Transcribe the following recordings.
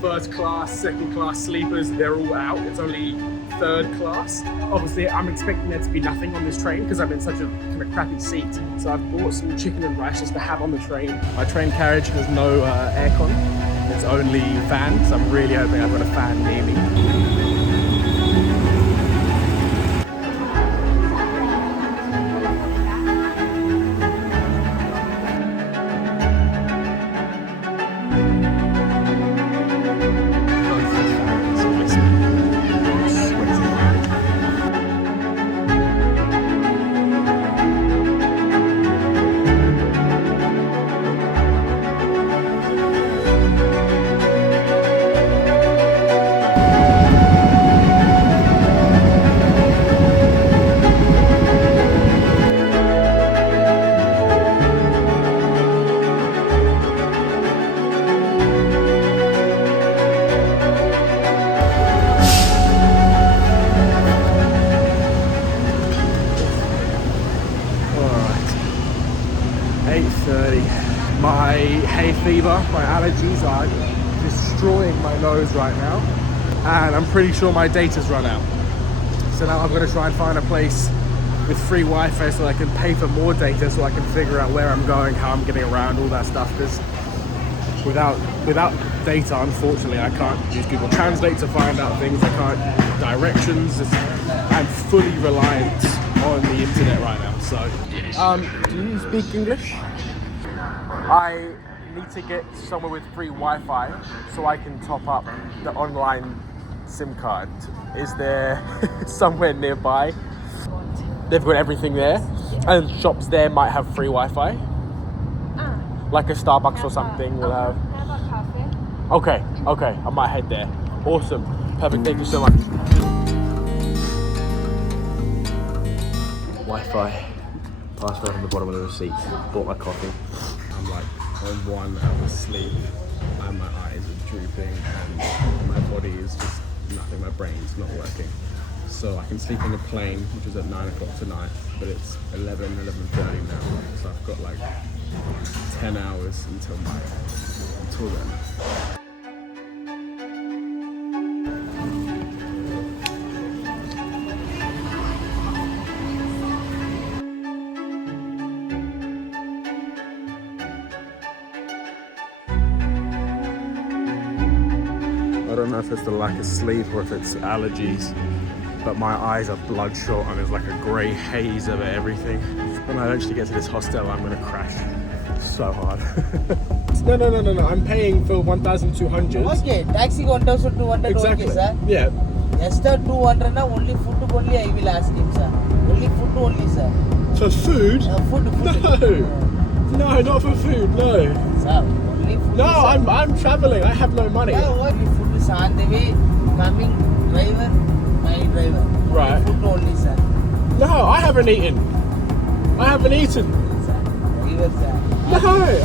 first class, second class sleepers, they're all out. It's only third class. Obviously, I'm expecting there to be nothing on this train because I'm in such a kind of crappy seat. So I've bought some chicken and rice just to have on the train. My train carriage has no aircon. It's only fan, so I'm really hoping I've got a fan near me. My hay fever, my allergies are destroying my nose right now, and I'm pretty sure my data's run out. So now I'm going to try and find a place with free Wi-Fi so I can pay for more data so I can figure out where I'm going, how I'm getting around, all that stuff. Because without data, unfortunately, I can't use Google Translate to find out things. I can't directions. I'm fully reliant on the internet right now. So, do you speak English? I need to get somewhere with free Wi-Fi so I can top up the online SIM card. Is there somewhere nearby? They've got everything there, and shops there might have free Wi-Fi. Like a Starbucks or something will have. Okay, I might head there. Awesome, perfect. Thank you so much. Wi-Fi. Password on the bottom of the receipt. Bought my coffee. I'm like on 1 hour's sleep and my eyes are drooping and my body is just nothing, my brain's not working. So I can sleep on the plane, which is at 9 o'clock tonight, but it's 11:30 now. So I've got like 10 hours until then. I don't know if it's the lack of sleep or if it's allergies, but my eyes are bloodshot and there's like a grey haze over everything. When I eventually get to this hostel, I'm gonna crash so hard. No, I'm paying for 1,200. Okay, taxi 1,200. Exactly. Okay, sir. Yeah. Extra 200 na only food only I will ask him, sir. Only food only, sir. For food? Food. No, not for food, no. Sir, only food. No, I'm traveling. I have no money. Yeah, what? Food is on the way. Coming driver, my driver. Right. Food only, sir. No, I haven't eaten. Sir, driver, sir. No,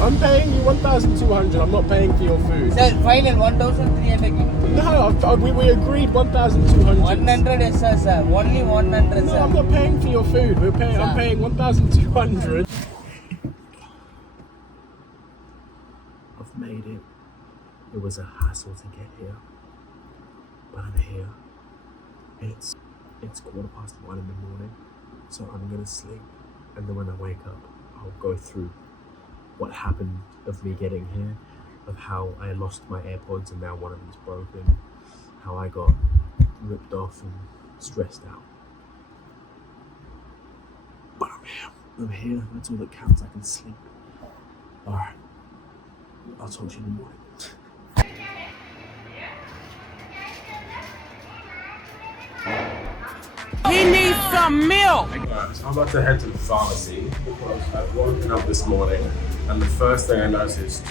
I'm paying you 1,200. I'm not paying for your food. Sir, final 1,300. No, we agreed 1,200. 100, yes, sir. Only 100, No, sir. I'm not paying for your food. I'm paying 1,200. I've made it. It was a hassle to get here, but I'm here. It's 1:15 in the morning, so I'm gonna sleep, and then when I wake up, I'll go through what happened of me getting here, of how I lost my AirPods and now one of them's broken, how I got ripped off and stressed out. But I'm here, that's all that counts. I can sleep. Alright, I'll talk to you in the morning. We need some milk. So I'm about to head to the pharmacy because I've woken up this morning and the first thing I noticed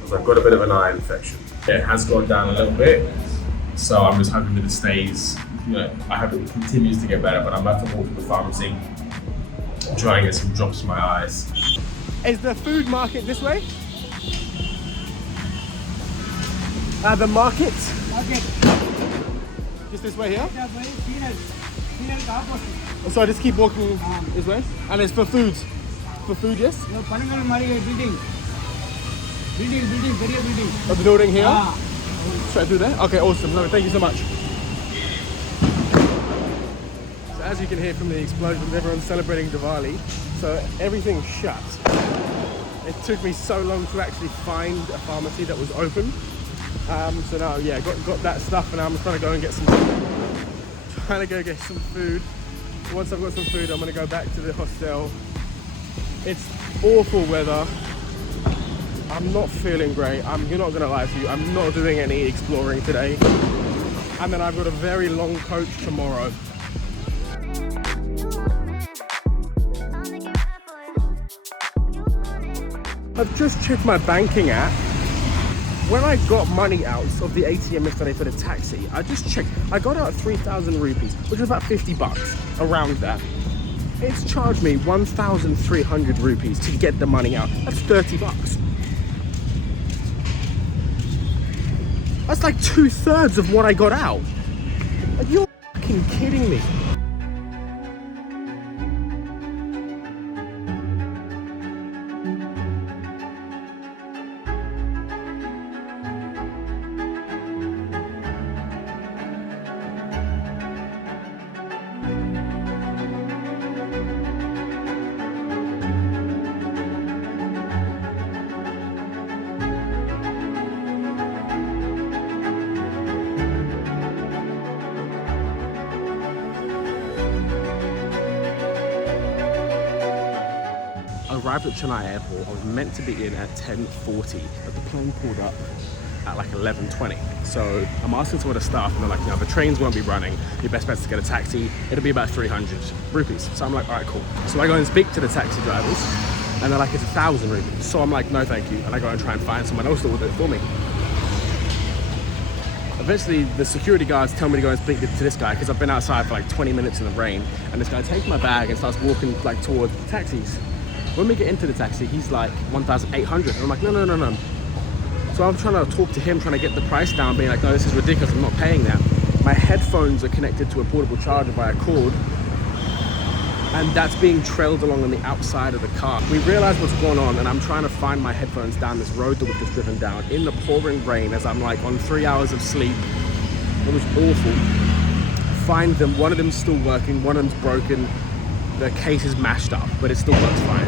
was I've got a bit of an eye infection. It has gone down a little bit, so I'm just hoping that it stays, I hope it continues to get better, but I'm about to walk to the pharmacy and try and get some drops for my eyes. Is the food market this way? The market? Okay. Just this way here? Oh, so I just keep walking this way? And it's for food? For food, yes? Building, very building. Oh, the building here? Should I do that? Okay, awesome. No, thank you so much. So as you can hear from the explosions, everyone's celebrating Diwali. So everything's shut. It took me so long to actually find a pharmacy that was open. So now, yeah, got that stuff, and now I'm trying to go and get some food. Once I've got some food, I'm gonna go back to the hostel. It's awful weather. I'm not feeling great. You're not gonna lie to you. I'm not doing any exploring today. And then I've got a very long coach tomorrow. I've just checked my banking app. When I got money out of the ATM yesterday for the taxi, I just checked. I got out 3,000 rupees, which is about 50 bucks, around that. It's charged me 1,300 rupees to get the money out. That's 30 bucks. That's like 2/3 of what I got out. Like, you're fucking kidding me. Arrived at Chennai airport. I was meant to be in at 10:40, but the plane pulled up at like 11:20. So I'm asking some of the staff, and they're like, the trains won't be running. Your best bet is to get a taxi. It'll be about 300 rupees. So I'm like, all right, cool. So I go and speak to the taxi drivers, and they're like, it's 1,000 rupees. So I'm like, no, thank you. And I go and try and find someone else that will do it for me. Eventually, the security guards tell me to go and speak to this guy, because I've been outside for like 20 minutes in the rain, and this guy takes my bag and starts walking like towards the taxis. When we get into the taxi, he's like 1,800. And I'm like, no. So I'm trying to talk to him, trying to get the price down, being like, no, this is ridiculous, I'm not paying that. My headphones are connected to a portable charger by a cord, and that's being trailed along on the outside of the car. We realize what's going on, and I'm trying to find my headphones down this road that we've just driven down in the pouring rain as I'm like on 3 hours of sleep. It was awful. Find them, one of them's still working, one of them's broken. The case is mashed up, but it still works fine.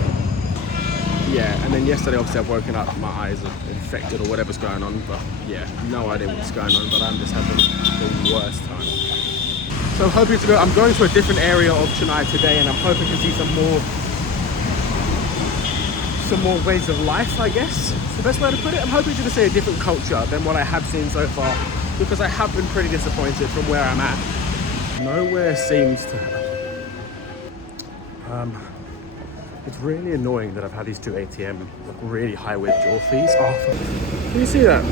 Yeah, and then yesterday, obviously, I've woken up, my eyes are infected or whatever's going on, but yeah, no idea what's going on, but I'm just having the worst time. So I'm going to a different area of Chennai today, and I'm hoping to see some more ways of life, I guess. It's the best way to put it. I'm hoping to see a different culture than what I have seen so far, because I have been pretty disappointed from where I'm at. Nowhere seems to have. It's really annoying that I've had these two ATM really high withdrawal fees. Can you see that?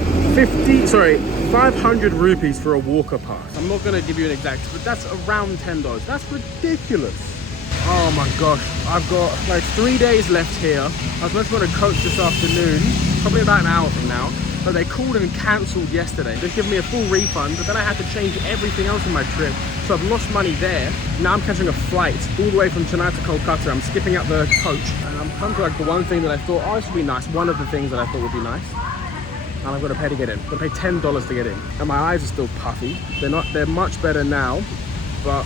500 rupees for a walker pass. I'm not going to give you an exact, but that's around $10. That's ridiculous. Oh my gosh, I've got like 3 days left here. I was meant to go on a coach this afternoon, probably about an hour from now, but they called and cancelled yesterday. They've given me a full refund, but then I had to change everything else in my trip. So I've lost money there. Now I'm catching a flight all the way from Chennai to Kolkata. I'm skipping out the coach, and I'm come to like the one thing that I thought, oh, this would be nice. One of the things that I thought would be nice. And I've got to pay to get in. I've got to pay $10 to get in. And my eyes are still puffy. They're much better now, but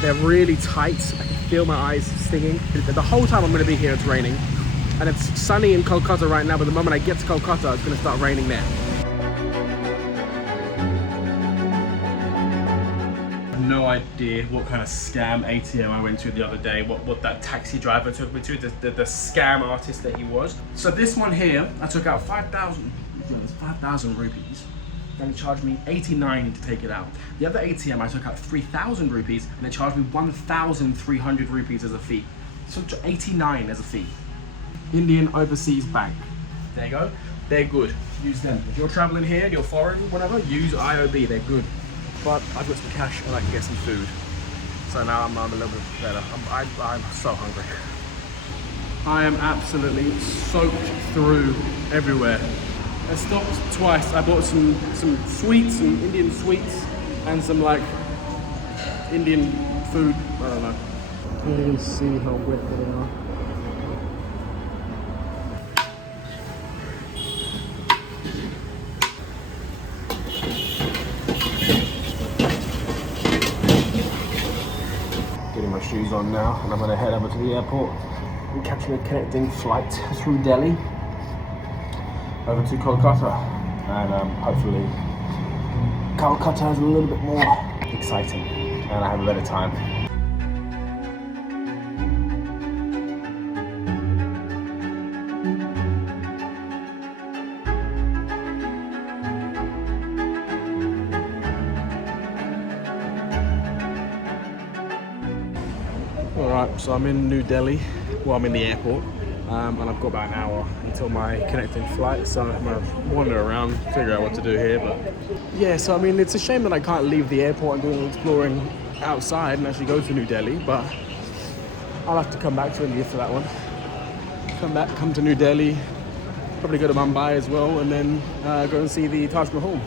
they're really tight. I can feel my eyes stinging. The whole time I'm going to be here, it's raining. And it's sunny in Kolkata right now, but the moment I get to Kolkata, it's going to start raining there. No idea what kind of scam ATM I went to the other day, what that taxi driver took me to, the scam artist that he was. So this one here, I took out 5,000 rupees, and he charged me 89 to take it out. The other ATM, I took out 3,000 rupees, and they charged me 1,300 rupees as a fee. So 89 as a fee. Indian Overseas Bank. There you go. They're good. Use them. If you're traveling here, you're foreign, whatever, use IOB. They're good. But I've got some cash and I can get some food. So now I'm a little bit better. I'm so hungry. I am absolutely soaked through everywhere. I stopped twice. I bought some sweets, some Indian sweets, and some like Indian food. I don't know. You can see how wet they are. shoes on now, and I'm gonna head over to the airport and catching a connecting flight through Delhi over to Kolkata, and hopefully Kolkata is a little bit more exciting and I have a better time. Alright, so I'm in New Delhi. Well, I'm in the airport, and I've got about an hour until my connecting flight, so I'm gonna wander around, figure out what to do here. But yeah, so I mean, it's a shame that I can't leave the airport and do any exploring outside and actually go to New Delhi, but I'll have to come back to India for that one. Come to New Delhi, probably go to Mumbai as well, and then go and see the Taj Mahal.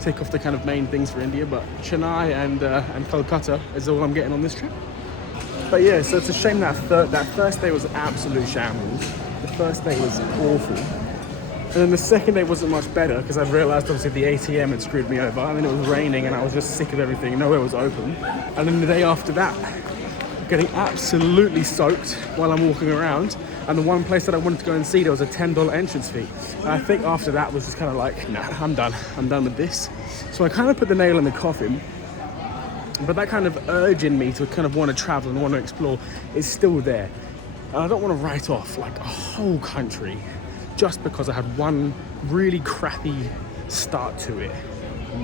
Take off the kind of main things for India, but Chennai and Kolkata is all I'm getting on this trip. But yeah, so it's a shame that that first day was absolute shambles. The first day was awful. And then the second day wasn't much better because I realised obviously the ATM had screwed me over, and then it was raining and I was just sick of everything, nowhere was open. And then the day after that, getting absolutely soaked while I'm walking around, and the one place that I wanted to go and see, there was a $10 entrance fee. And I think after that was just kind of like, nah, I'm done with this. So I kind of put the nail in the coffin. But that kind of urge in me to kind of want to travel and want to explore is still there. And I don't want to write off like a whole country just because I had one really crappy start to it.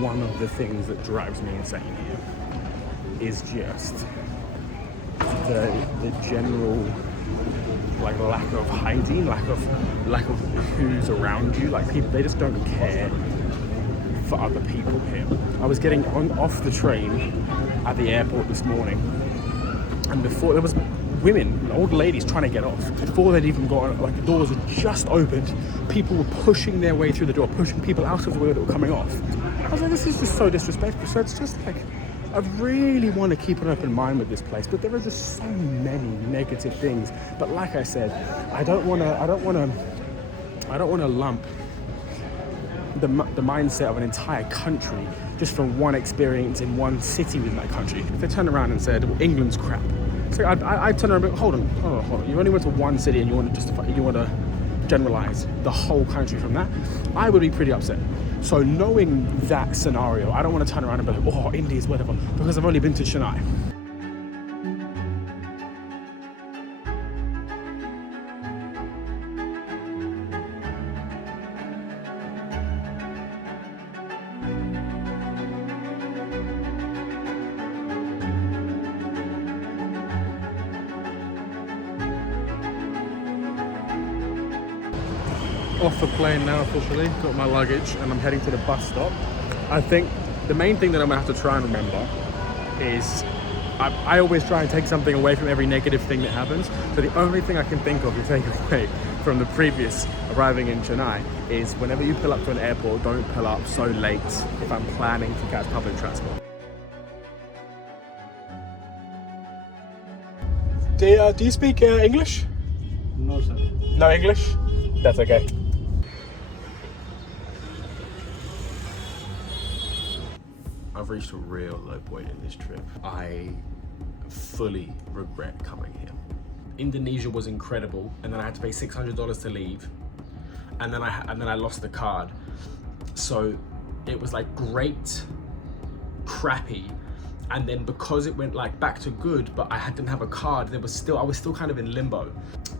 One of the things that drives me insane here is just the general like lack of hygiene, lack of who's around you. Like people, they just don't care for other people here. I was getting off the train at the airport this morning, and before there was women, old ladies trying to get off. Before they'd even got on, like the doors had just opened, people were pushing their way through the door, pushing people out of the way that were coming off. I was like, this is just so disrespectful. So it's just like, I really want to keep an open mind with this place, but there are just so many negative things. But like I said, I don't want to lump the mindset of an entire country just from one experience in one city within that country. If they turned around and said, well, England's crap, so I'd turn around and go, hold on. You only went to one city and you want to generalize the whole country from that. I would be pretty upset. So knowing that scenario, I don't want to turn around and be like, oh, India's whatever, because I've only been to Chennai. Off the plane now officially, got my luggage, and I'm heading to the bus stop. I think the main thing that I'm gonna have to try and remember is I always try and take something away from every negative thing that happens. So the only thing I can think of to take away from the previous arriving in Chennai is whenever you pull up to an airport, don't pull up so late if I'm planning to catch public transport. Do you speak English? No, sir. No English? That's okay. I've reached a real low point in this trip. I fully regret coming here. Indonesia was incredible, and then I had to pay $600 to leave, and then I lost the card. So it was like great, crappy, and then because it went like back to good, but I didn't have a card, I was still kind of in limbo.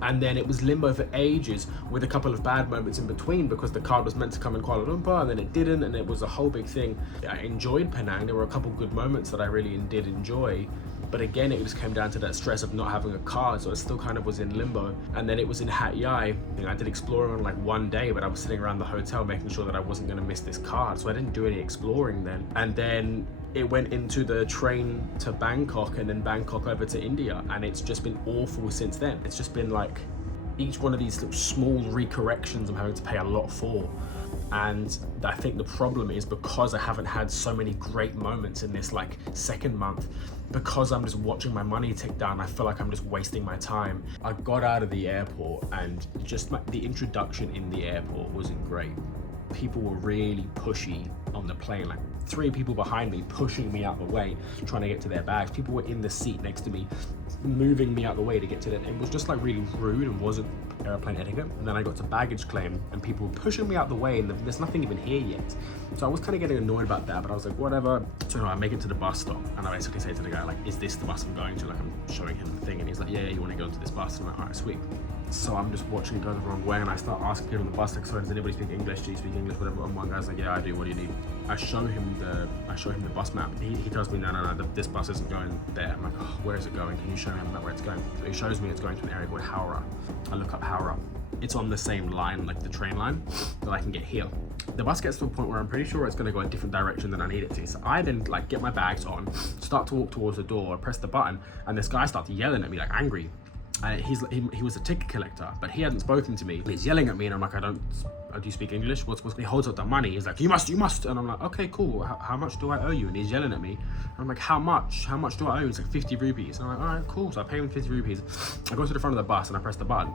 And then it was limbo for ages with a couple of bad moments in between because the card was meant to come in Kuala Lumpur and then it didn't, and it was a whole big thing. I enjoyed Penang. There were a couple good moments that I really did enjoy, but again, it just came down to that stress of not having a card, so it still kind of was in limbo. And then it was in Hat Yai. I did exploring on like one day, but I was sitting around the hotel making sure that I wasn't going to miss this card, so I didn't do any exploring then. And then it went into the train to Bangkok and then Bangkok over to India, and it's just been awful since then. It's just been like each one of these small recorrections I'm having to pay a lot for. And I think the problem is because I haven't had so many great moments in this like second month, because I'm just watching my money tick down, I feel like I'm just wasting my time. I got out of the airport and just the introduction in the airport wasn't great. people were really pushy on the plane, like 3 people behind me pushing me out the way, trying to get to their bags. People were in the seat next to me, moving me out the way to get to them. It was just like really rude and wasn't airplane etiquette. And then I got to baggage claim and people were pushing me out the way and there's nothing even here yet. So I was kind of getting annoyed about that, but I was like, whatever. So I make it to the bus stop and I basically say to the guy, like, is this the bus I'm going to? Like, I'm showing him the thing and he's like, yeah, you want to go into this bus? And I'm like, all right, sweet. So I'm just watching it go the wrong way and I start asking people on the bus, like, sorry, does anybody speak English? Do you speak English? Whatever. And one guy's like, yeah, I do. What do you need? I show him the bus map. He tells me, no, this bus isn't going there. I'm like, oh, where is it going? Can you show me on the map where it's going? So he shows me it's going to an area called Howrah. I look up Howrah. It's on the same line, like the train line, that I can get here. The bus gets to a point where I'm pretty sure it's going to go a different direction than I need it to. So I then like get my bags on, start to walk towards the door, press the button, and this guy starts yelling at me like angry. He was a ticket collector, but he hadn't spoken to me. He's yelling at me, and I'm like, do you speak English? What's? He holds up the money. He's like, you must. And I'm like, okay, cool. How much do I owe you? And he's yelling at me. And I'm like, how much? How much do I owe? It's like 50 rupees. And I'm like, all right, cool. So I pay him 50 rupees. I go to the front of the bus and I press the button.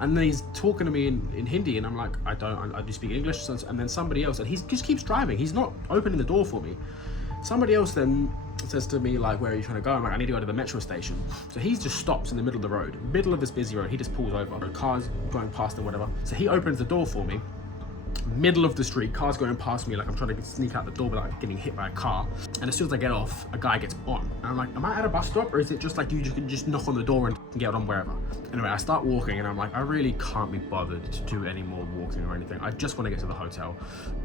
And then he's talking to me in Hindi, and I'm like, I do speak English. And then somebody else, and he just keeps driving. He's not opening the door for me. Somebody else then says to me, like, where are you trying to go? I'm like, I need to go to the metro station. So he just stops in the middle of the road, middle of this busy road. He just pulls over, cars going past and whatever. So he opens the door for me, middle of the street, cars going past me, like I'm trying to sneak out the door without getting hit by a car. And as soon as I get off, a guy gets on. And I'm like, am I at a bus stop, or is it just like you can just knock on the door and get on wherever? Anyway, I start walking and I'm like, I really can't be bothered to do any more walking or anything. I just want to get to the hotel.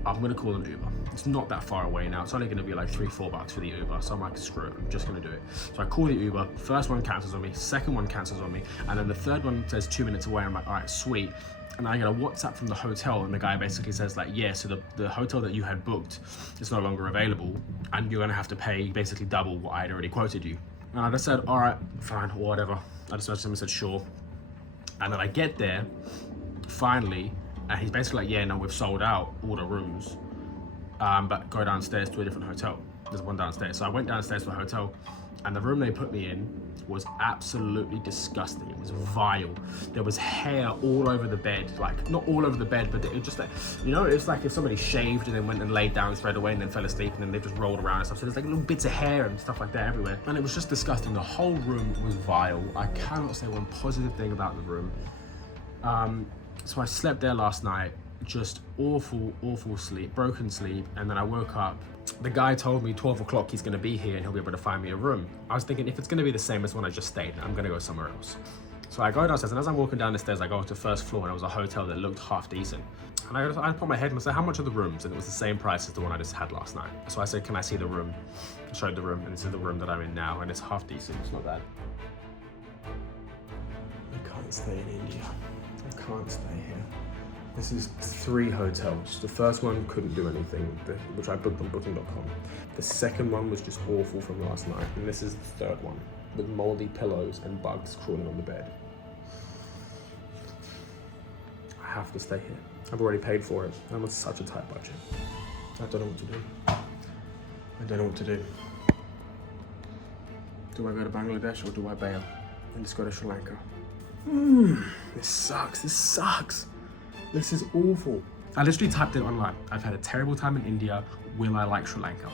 I'm gonna call an Uber. It's not that far away now. It's only gonna be like $3-4 for the Uber. So I'm like, screw it, I'm just gonna do it. So I call the Uber, first one cancels on me, second one cancels on me, and then the third one says 2 minutes away. I'm like, all right, sweet. And I get a WhatsApp from the hotel, and the guy basically says like, yeah, so the hotel that you had booked is no longer available, and you're gonna have to pay basically double what I had already quoted you. And I just said, all right, fine, or whatever. I just messaged him and said, sure. And then I get there, finally, and he's basically like, yeah, no, we've sold out all the rooms, but go downstairs to a different hotel. There's one downstairs. So I went downstairs to a hotel, and the room they put me in was absolutely disgusting. It was vile. There was hair all over the bed, like not all over the bed, but it was just like, you know, it's like if somebody shaved and then went and laid down straight away and then fell asleep and then they just rolled around and stuff. So there's like little bits of hair and stuff like that everywhere. And it was just disgusting. The whole room was vile. I cannot say one positive thing about the room. So I slept there last night, just awful sleep, broken sleep. And then I woke up. The guy told me 12 o'clock he's gonna be here and he'll be able to find me a room. I was thinking, if it's gonna be the same as when I just stayed, I'm gonna go somewhere else. So I go downstairs, and as I'm walking down the stairs, I go to the first floor, and it was a hotel that looked half decent. And I put my head and I said, how much are the rooms? And it was the same price as the one I just had last night. So I said, can I see the room? I showed the room, and this is the room that I'm in now, and it's half decent, it's not bad. I can't stay in India. I can't stay here. This is 3 hotels. The first one couldn't do anything, which I booked on booking.com. The second one was just awful from last night. And this is the third one, with moldy pillows and bugs crawling on the bed. I have to stay here. I've already paid for it. I'm on such a tight budget. I don't know what to do. I don't know what to do. Do I go to Bangladesh or do I bail and just go to Sri Lanka? This sucks. This is awful. I literally typed it online. I've had a terrible time in India. Will I like Sri Lanka?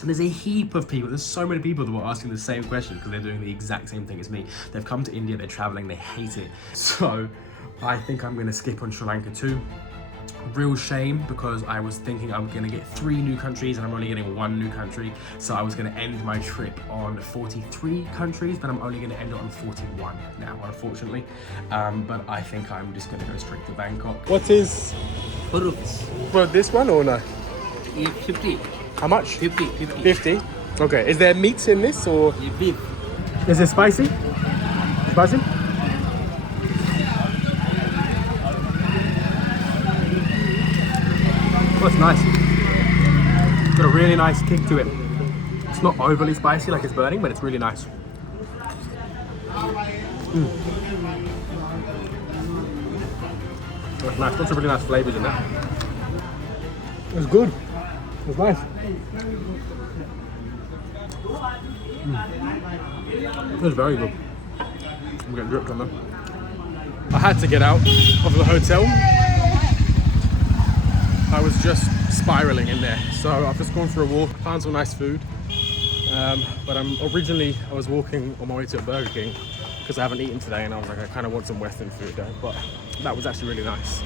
And there's a heap of people, there's so many people that were asking the same question because they're doing the exact same thing as me. They've come to India, they're traveling, they hate it. So I think I'm gonna skip on Sri Lanka too. Real shame, because I was thinking I'm gonna get 3 new countries and I'm only getting 1 new country. So I was gonna end my trip on 43 countries, but I'm only gonna end it on 41 now, unfortunately. But I think I'm just gonna go straight to Bangkok. What is? 4 rupees. For this one or no? 50. How much? 50. 50? Okay, is there meats in this or? Beef. Is it spicy? Spicy? Oh, it's nice. It's got a really nice kick to it. It's not overly spicy, like it's burning, but it's really nice. That's nice. Got some really nice flavors in that. It's good. It's nice. It's very good. I'm getting dripped on them. I had to get out of the hotel. I was just spiraling in there. So I've just gone for a walk, found some nice food. But I was walking on my way to a Burger King because I haven't eaten today, and I was like, I kind of want some Western food there, but that was actually really nice.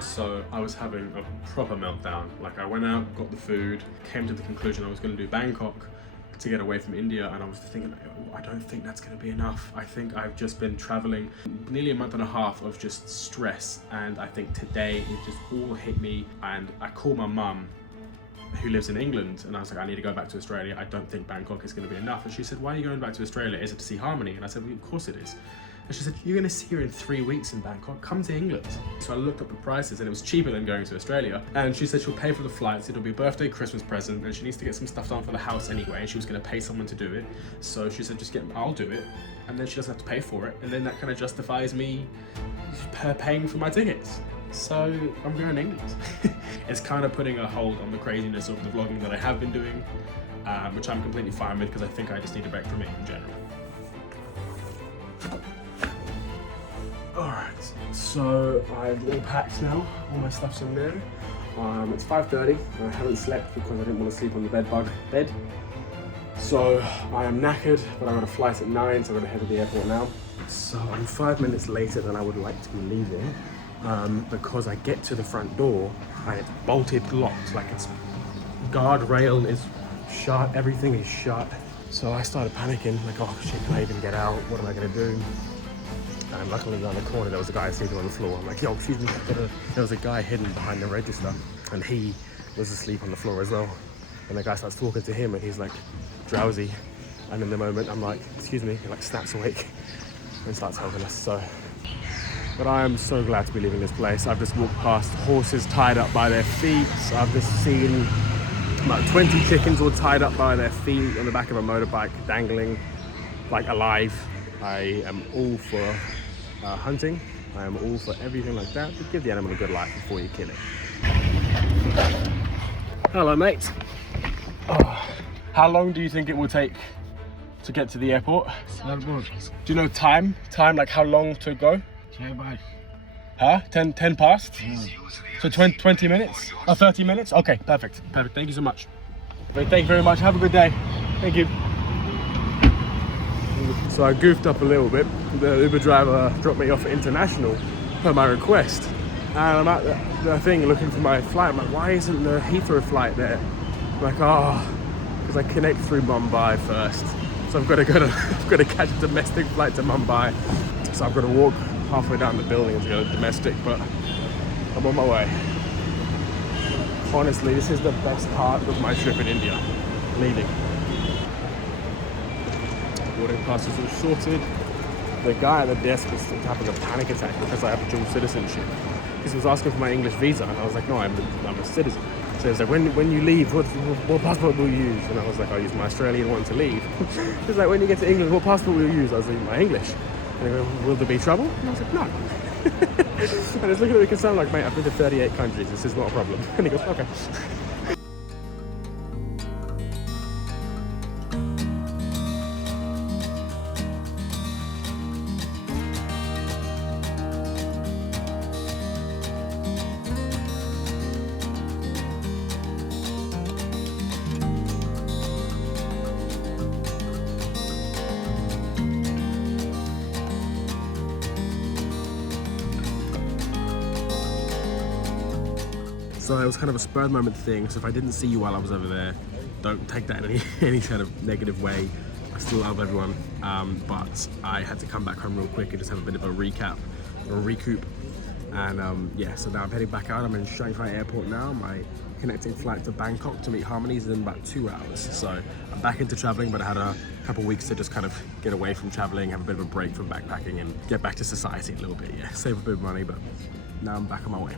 So I was having a proper meltdown. Like I went out, got the food, came to the conclusion I was going to do Bangkok to get away from India, and I was thinking, oh, I don't think that's going to be enough. I think I've just been traveling nearly a month and a half of just stress, and I think today it just all hit me. And I called my mum, who lives in England, and I was like, I need to go back to Australia. I don't think Bangkok is going to be enough. And she said, why are you going back to Australia? Is it to see Harmony? And I said, well, of course it is. And she said, you're going to see her in 3 weeks in Bangkok. Come to England. So I looked up the prices, and it was cheaper than going to Australia. And she said she'll pay for the flights. It'll be a birthday, Christmas present, and she needs to get some stuff done for the house anyway. And she was going to pay someone to do it. So she said, I'll do it. And then she doesn't have to pay for it. And then that kind of justifies me her paying for my tickets. So I'm going to England. It's kind of putting a hold on the craziness of the vlogging that I have been doing, which I'm completely fine with because I think I just need a break from it in general. Alright, so I've all packed now, all my stuff's in there. It's 5:30 and I haven't slept because I didn't want to sleep on the bed. So I am knackered, but I got a flight at 9, so I'm going to head to the airport now. So I'm 5 minutes later than I would like to be leaving because I get to the front door and it's bolted, locked, like it's guardrail is shut, everything is shut. So I started panicking, like, oh shit, can I even get out? What am I going to do? And luckily around the corner there was a guy sleeping on the floor. I'm like, yo, excuse me. There was a guy hidden behind the register and he was asleep on the floor as well. And the guy starts talking to him and he's like drowsy. And in the moment I'm like, excuse me, he like snaps awake and starts helping us. So, but I am so glad to be leaving this place. I've just walked past horses tied up by their feet. I've just seen about 20 chickens all tied up by their feet on the back of a motorbike, dangling like alive. I am all for hunting. I am all for everything like that, but give the animal a good life before you kill it. Hello, mate. Oh, how long do you think it will take to get to the airport? Do you know time? Time, like how long to go? 10 past? Yeah. So 20 minutes? Oh, 30 minutes? Okay, perfect. Perfect. Thank you so much. Thank you very much. Have a good day. Thank you. So I goofed up a little bit. The Uber driver dropped me off at International per my request. And I'm at the thing looking for my flight. I'm like, why isn't the Heathrow flight there? I'm like, oh, because I connect through Mumbai first. So I've got to catch a domestic flight to Mumbai. So I've got to walk halfway down the building to go to domestic, but I'm on my way. Honestly, this is the best part of my trip in India, leaving. Boarding pass is all sorted. The guy at the desk was having a panic attack because I have dual citizenship. Because he was asking for my English visa, and I was like, no, I'm a citizen. So he was like, when you leave, what passport will you use? And I was like, I'll use my Australian one to leave. He was like, when you get to England, what passport will you use? I was like, my English. And he goes, will there be trouble? And I was like, no. And I was looking at the concern like, mate, I've been to 38 countries, this is not a problem. And he goes, okay. So it was kind of a spur of the moment thing. So if I didn't see you while I was over there, don't take that in any kind of negative way. I still love everyone, but I had to come back home real quick and just have a bit of a recap or a recoup. And yeah, so now I'm heading back out. I'm in Shanghai airport now. My connecting flight to Bangkok to meet Harmony is in about 2 hours. So I'm back into traveling, but I had a couple of weeks to just kind of get away from traveling, have a bit of a break from backpacking and get back to society a little bit. Yeah, save a bit of money, but now I'm back on my way.